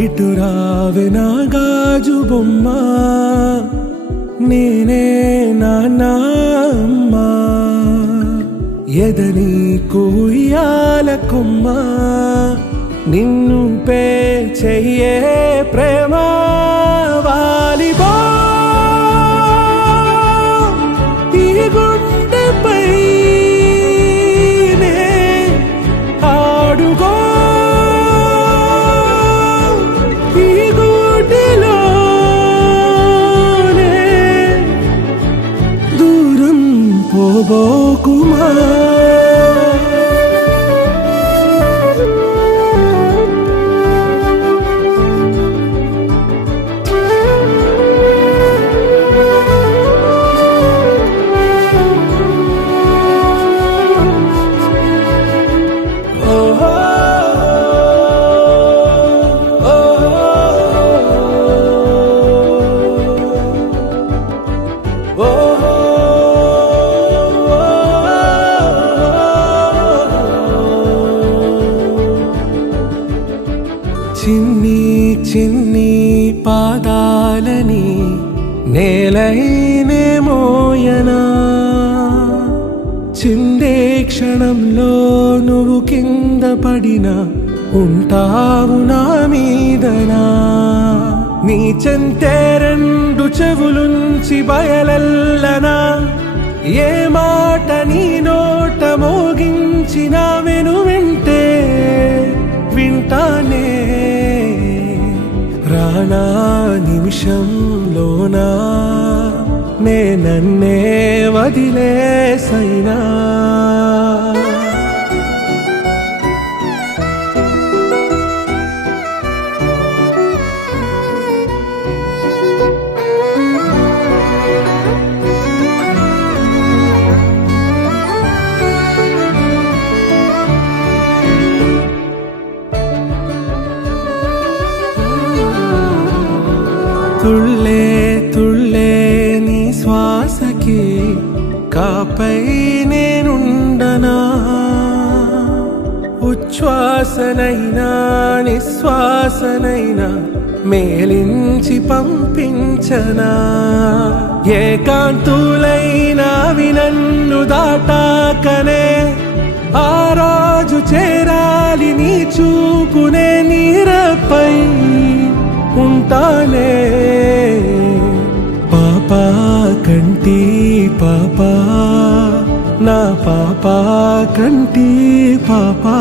ఇటు రావే నా గాజు బొమ్మ, నేనే నాన్న అమ్మా. ఎదని కుయ్యాల కొమ్మ, నిన్ను పే చెయ్యే ప్రేమ వాలిబా. ఈ గుండెపై నే ఆడుగో, ఈ గూటిలోనే దూరం పోబోకుమా. చిన్ని చిన్ని పాదాలని నేలైనే మోయనా, చిందే క్షణంలో నువ్వు కింద పడినా ఉంటావు నా మీదనా. నీ చెంతే రెండు చెవులుంచి బయలెల్లనా, ఏ మాట నీ నోట మోగించిన వెను వింటే వింటానే. రానా నిమిషంలోనా నే నన్నే వదిలేసైనా. తుళ్ళే తుళ్ళే నీ శ్వాసకి కాపై నేనుండనా, ఉచ్ఛ్వాసనైనా నిశ్వాసనైనా మేలించి పంపించనా. ఏకాంతులైనా నన్ను దాటాకనే ఆ రోజు చేరాలి నీ చూపునే నీరపై ఉంటానే. పాపా కంటి పాపా, నా పాపా కంటి పాపా.